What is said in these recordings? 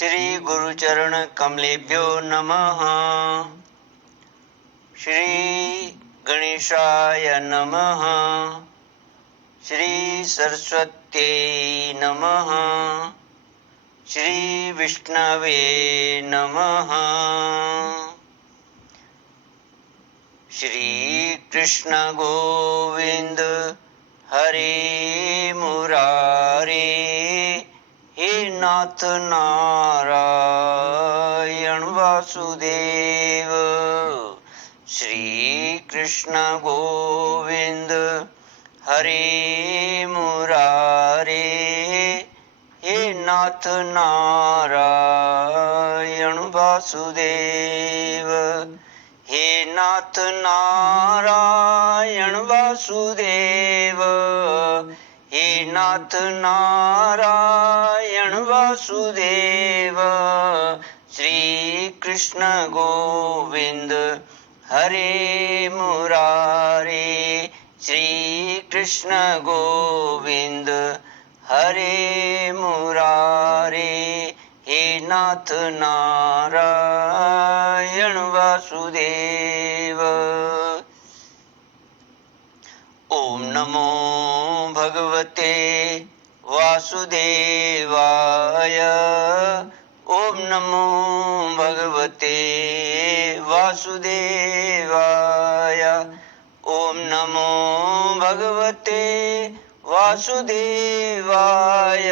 श्री गुरुचरण कमलेभ्यो नमः। श्री गणेशाय नमः। श्री सरस्वत्यै नमः। श्री विष्णवे नमः। श्री कृष्ण गोविंद हरे मुरारे, हे नाथ नारायण वासुदेव। श्री कृष्ण गोविंद हरे मुरारे, हे नाथ नारायण वासुदेव। हे नाथ नारायण वासुदेव, हे नाथ नारायण वासुदेव। श्री कृष्ण गोविंद हरे मुरारे, श्री कृष्ण गोविंद हरे मुरारे, हे नाथ नारायण वासुदेव। ओम नमो भगवते वासुदेवाय। ओम नमो भगवते वासुदेवाय। ओम नमो भगवते वासुदेवाय।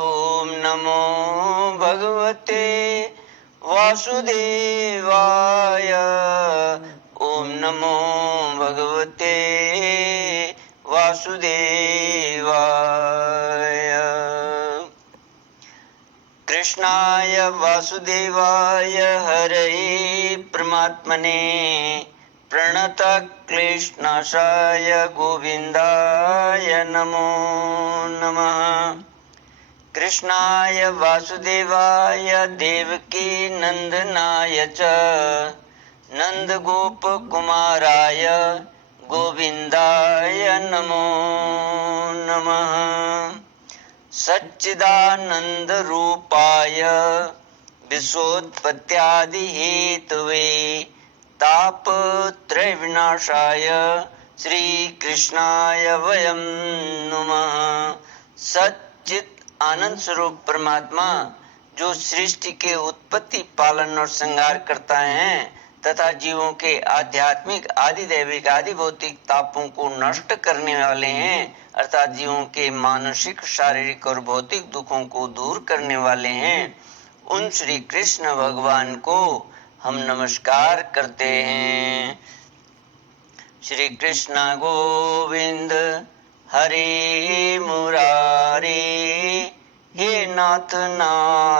ओम नमो भगवते वासुदेवाय। ओम नमो भगवते वासुदेवाय। कृष्णाय वासुदेवाय हरये परमात्मने प्रणतक्लेशनाशाय गोविन्दाय नमो नमः। कृष्णाय वासुदेवाय देवकी नंदनाय च नंदगोपकुमाराय गोविन्दाय नमो नमः। सच्चिदानंद रूपाय विश्वोत्पत्त्यादिहेतवे तापत्रय विनाशाय श्री कृष्णाय वयं नमः। सच्चित आनंद स्वरूप परमात्मा जो सृष्टि के उत्पत्ति पालन और संहार करता है तथा जीवों के आध्यात्मिक आदि दैविक आदि भौतिक तापों को नष्ट करने वाले हैं, अर्थात जीवों के मानसिक शारीरिक और भौतिक दुखों को दूर करने वाले हैं, उन श्री कृष्ण भगवान को हम नमस्कार करते हैं। श्री कृष्ण गोविंद हरे मुरारे, हे नाथ नारायण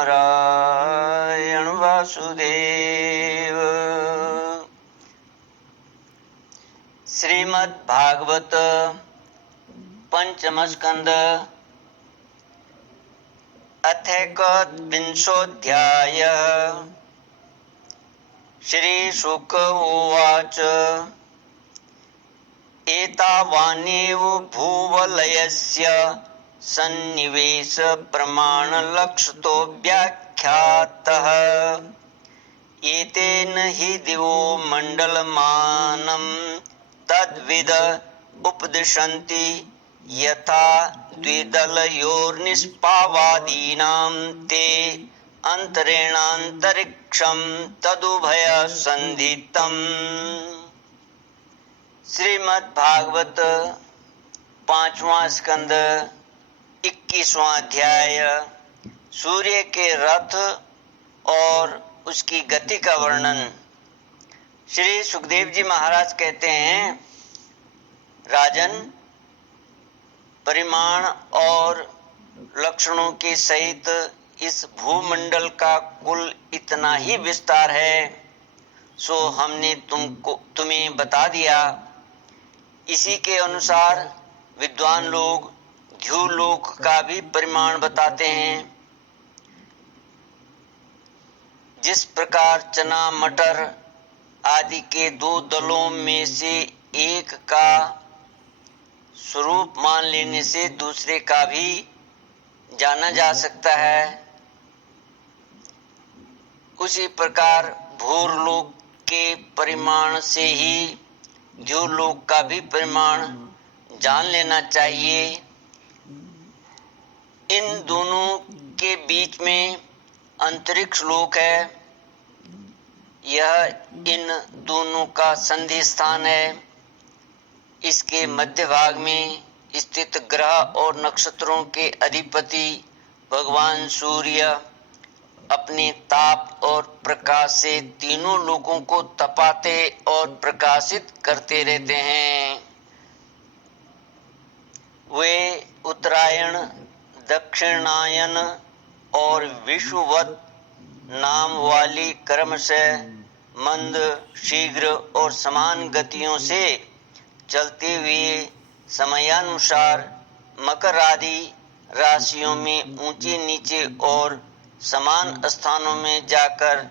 वासुदेव। श्रीमद् भागवत पंचम स्कंद अथैकविंशोऽध्याय। श्री शुक उवाच एतावानेव भूवलयस्य सन्निवेश प्रमाणलक्षतो व्याख्यातः। एतेन हि दिवो मण्डलमानं तद्विद उपदिशन्ति यथा द्विदलयोर्निष्पावादीनां ते अंतरेणांतरिक्षं तदुभय संधितम्। श्रीमद् भागवत पांचवा स्कंद 21वां अध्याय। सूर्य के रथ और उसकी गति का वर्णन। श्री सुखदेव जी महाराज कहते हैं, राजन, परिमाण और लक्षणों के सहित इस भूमंडल का कुल इतना ही विस्तार है, सो हमने तुम्हें बता दिया। इसी के अनुसार विद्वान लोग ध्युलोक का भी परिमाण बताते हैं। जिस प्रकार चना मटर आदि के दो दलों में से एक का स्वरूप मान लेने से दूसरे का भी जाना जा सकता है, उसी प्रकार भूरलोक के परिमाण से ही द्युलोक का भी परिमाण जान लेना चाहिए। इन दोनों के बीच में अंतरिक्ष लोक है। यह इन दोनों का संधि स्थान है। इसके मध्य भाग में स्थित ग्रह और नक्षत्रों के अधिपति भगवान सूर्य अपने ताप और प्रकाश से तीनों लोकों को तपाते और प्रकाशित करते रहते हैं। वे उत्तरायण, दक्षिणायन और विषुवत नाम वाली क्रमशः मंद, शीघ्र और समान गतियों से चलते हुए समयानुसार मकर आदि राशियों में ऊंचे नीचे और समान स्थानों में जाकर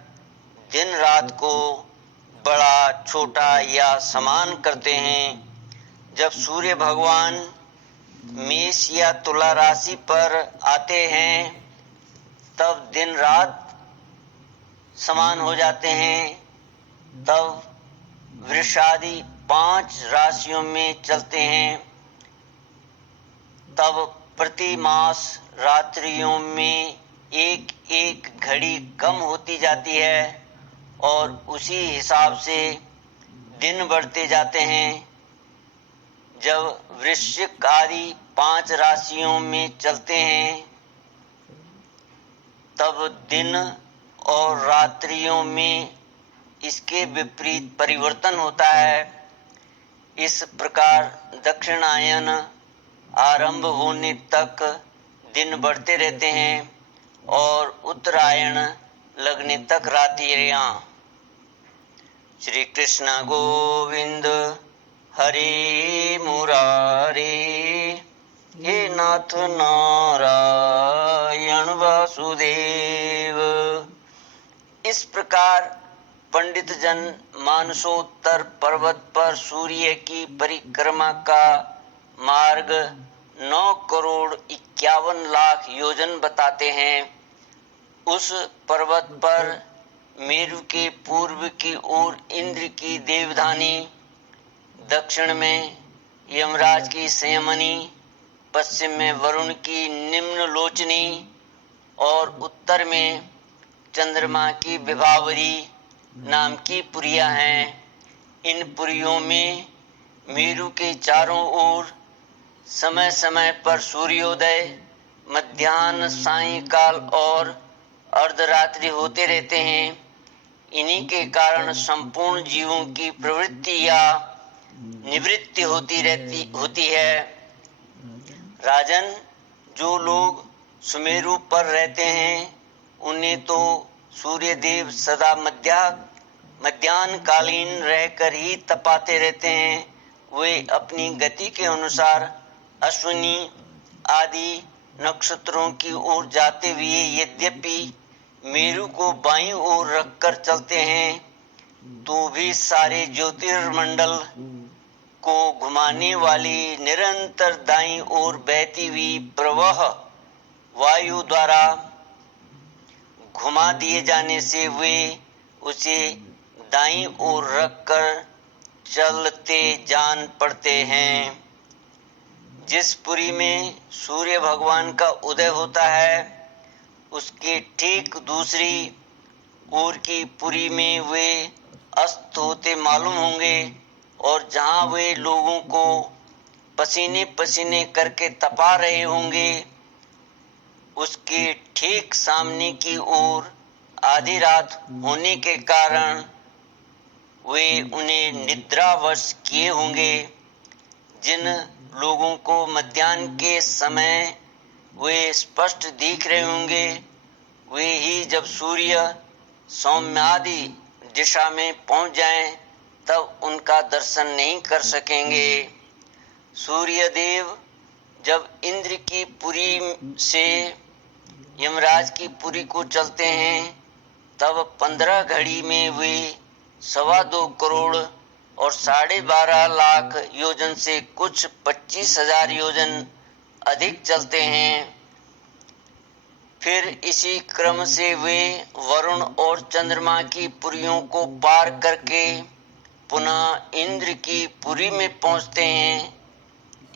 दिन रात को बड़ा, छोटा या समान करते हैं। जब सूर्य भगवान मेष या तुला राशि पर आते हैं तब दिन रात समान हो जाते हैं। तब वृषादि 5 राशियों में चलते हैं। तब प्रति मास रात्रियों में एक एक घड़ी कम होती जाती है और उसी हिसाब से दिन बढ़ते जाते हैं। जब वृश्चिक आदि 5 राशियों में चलते हैं तब दिन और रात्रियों में इसके विपरीत परिवर्तन होता है। इस प्रकार दक्षिणायन आरंभ होने तक दिन बढ़ते रहते हैं और उत्तरायण लगने तक रात्रियां। श्री कृष्ण गोविंद हरे मुरारे, हे नाथ नारायण वासुदेव। इस प्रकार पंडित जन मानसोत्तर पर्वत पर सूर्य की परिक्रमा का मार्ग 9,51,00,000 योजन बताते हैं। उस पर्वत पर मेरु के पूर्व की ओर इंद्र की देवधानी, दक्षिण में यमराज की संयमनी, पश्चिम में वरुण की निम्नलोचनी और उत्तर में चंद्रमा की विभावरी नाम की पुरियां हैं। इन पुरियों में मेरु के चारों ओर समय समय पर सूर्योदय, मध्याह्न, सायंकाल और अर्धरात्रि होते रहते हैं। इन्हीं के कारण संपूर्ण जीवों की प्रवृत्ति या निवृत्ति होती है। राजन, जो लोग सुमेरु पर रहते हैं उन्हें तो सूर्य देव सदा मध्याह्न कालीन रहकर ही तपाते रहते हैं। वे अपनी गति के अनुसार अश्विनी आदि नक्षत्रों की ओर जाते हुए यद्यपि मेरु को बाईं ओर रखकर चलते हैं तो भी सारे ज्योतिर्मंडल को घुमाने वाली निरंतर दाईं ओर बहती हुई प्रवाह वायु द्वारा घुमा दिए जाने से वे उसे दाईं ओर रखकर चलते जान पड़ते हैं। जिस पुरी में सूर्य भगवान का उदय होता है उसके ठीक दूसरी ओर की पुरी में वे अस्त होते मालूम होंगे और जहां वे लोगों को पसीने पसीने करके तपा रहे होंगे उसके ठीक सामने की ओर आधी रात होने के कारण वे उन्हें निद्रावश किए होंगे। जिन लोगों को मध्याह्न के समय वे स्पष्ट दिख रहे होंगे वे ही जब सूर्य सौम्यादि दिशा में पहुंच जाएं तब उनका दर्शन नहीं कर सकेंगे। सूर्य देव जब इंद्र की पुरी से यमराज की पुरी को चलते हैं तब 15 घड़ी में वे 2.25 करोड़ और 12.5 लाख योजन से कुछ 25,000 योजन अधिक चलते हैं। फिर इसी क्रम से वे वरुण और चंद्रमा की पुरियों को पार करके पुनः इंद्र की पुरी में पहुंचते हैं।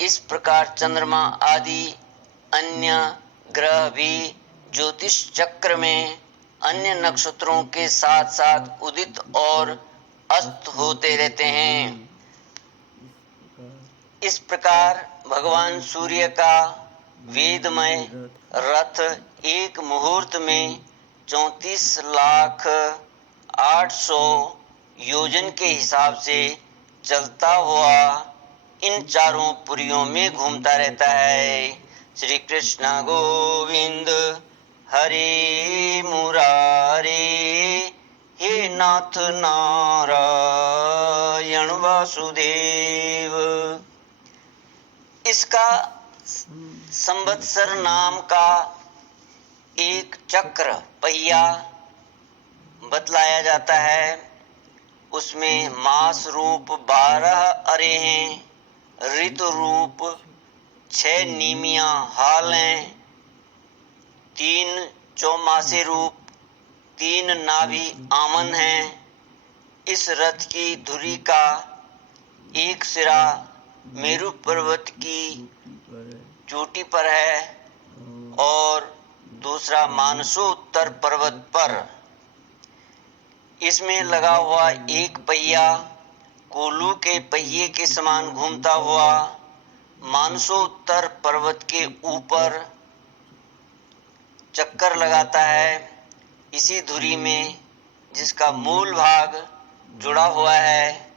इस प्रकार चंद्रमा आदि अन्य ग्रह भी ज्योतिष चक्र में अन्य नक्षत्रों के साथ साथ उदित और अस्त होते रहते हैं। इस प्रकार भगवान सूर्य का वेदमय रथ एक मुहूर्त में 34,08,000 योजन के हिसाब से चलता हुआ इन चारों पुरियों में घूमता रहता है। श्री कृष्ण गोविंद हरे मुरारे, हे नाथ नारायण वासुदेव। इसका संवत्सर नाम का एक चक्र पहिया बतलाया जाता है। उसमें मास रूप 12 अरे हैं, ऋतु रूप 6 नीमिया हाल हैं, 3 चौमासे रूप 3 नाभि आमन हैं। इस रथ की धुरी का एक सिरा मेरु पर्वत की चोटी पर है और दूसरा मानसोत्तर पर्वत पर। इसमें लगा हुआ एक पहिया कोलू के पहिए के समान घूमता हुआ मानसोत्तर पर्वत के ऊपर चक्कर लगाता है। इसी धुरी में जिसका मूल भाग जुड़ा हुआ है,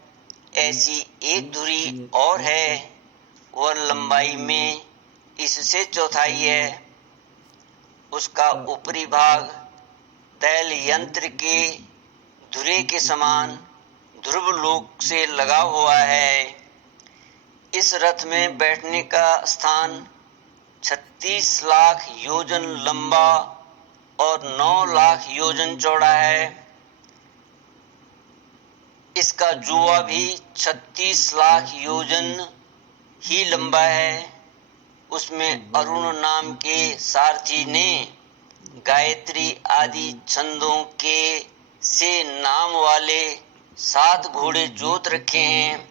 ऐसी एक धुरी और है, वह लंबाई में इससे चौथाई है। उसका ऊपरी भाग तैल यंत्र के धुरे के समान ध्रुव लोक से लगा हुआ है। इस रथ में बैठने का स्थान 36 लाख योजन लंबा और 9 लाख योजन चौड़ा है। इसका जुआ भी 36 लाख योजन ही लंबा है। उसमें अरुण नाम के सारथी ने गायत्री आदि छंदों के से नाम वाले 7 घोड़े जोत रखे हैं।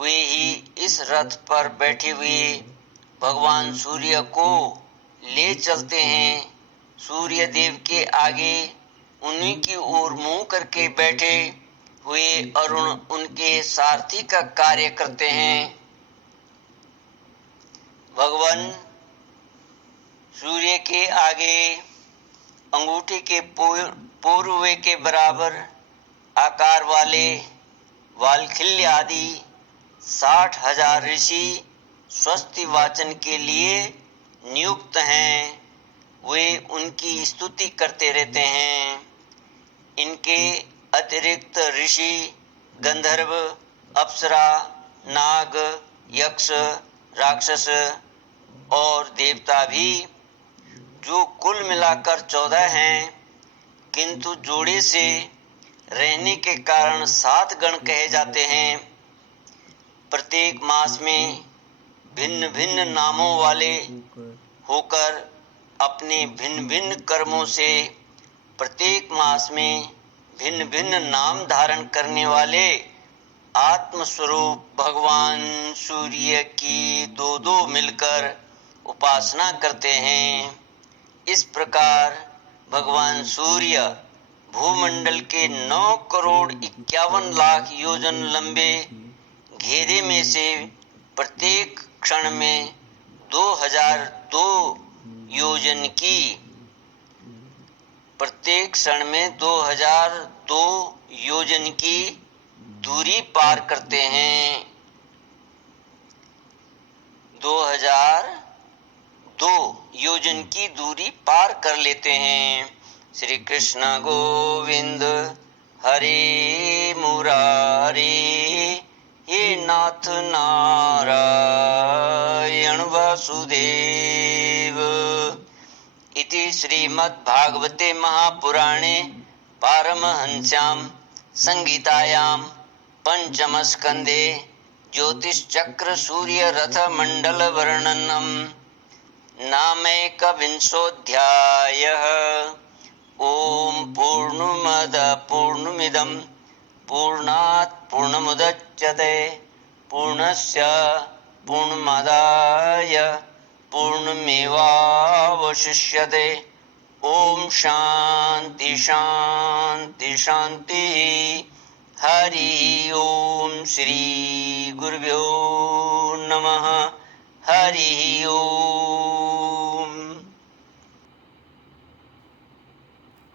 वे ही इस रथ पर बैठे हुए भगवान सूर्य को ले चलते हैं। सूर्य देव के आगे उन्हीं की ओर मुंह करके बैठे हुए अरुण उनके सारथी का कार्य करते हैं। भगवान सूर्य के आगे अंगूठी के पूर्व के बराबर आकार वाले वालखिल्य आदि 60,000 ऋषि स्वस्ति वाचन के लिए नियुक्त हैं। वे उनकी स्तुति करते रहते हैं। इनके अतिरिक्त ऋषि, गंधर्व, अप्सरा, नाग, यक्ष, राक्षस और देवता भी, जो कुल मिलाकर 14 हैं, किंतु जोड़े से रहने के कारण 7 गण कहे जाते हैं। प्रत्येक मास में भिन्न भिन्न नामों वाले होकर अपने भिन्न भिन्न कर्मों से प्रत्येक मास में भिन्न भिन्न नाम धारण करने वाले आत्मस्वरूप भगवान सूर्य की दो मिलकर उपासना करते हैं। इस प्रकार भगवान सूर्य भूमंडल के 9 करोड़ 51 लाख योजन लंबे घेरे में से प्रत्येक क्षण में 2002 योजन की दूरी पार करते हैं। 2002 योजन की दूरी पार कर लेते हैं। श्री कृष्ण गोविंद हरे मुरारे, हे नाथ नारायण वासुदेव। इति श्रीमद्भागवते महापुराणे पारमहंस्यां संगीतायां पंचमस्कंधे ज्योतिष चक्र सूर्य रथ मंडल वर्णनम नामैकविंशोऽध्यायः। ॐ पूर्णमद पूर्णमिदं पूर्णात् पूर्णमुदच्यते पूर्णस्य पूर्णमादाय पूर्णमेवावशिष्यते। ॐ शान्ति शान्ति शान्तिः। हरि ओम श्री गुरुभ्यो नमः। हरि ओम।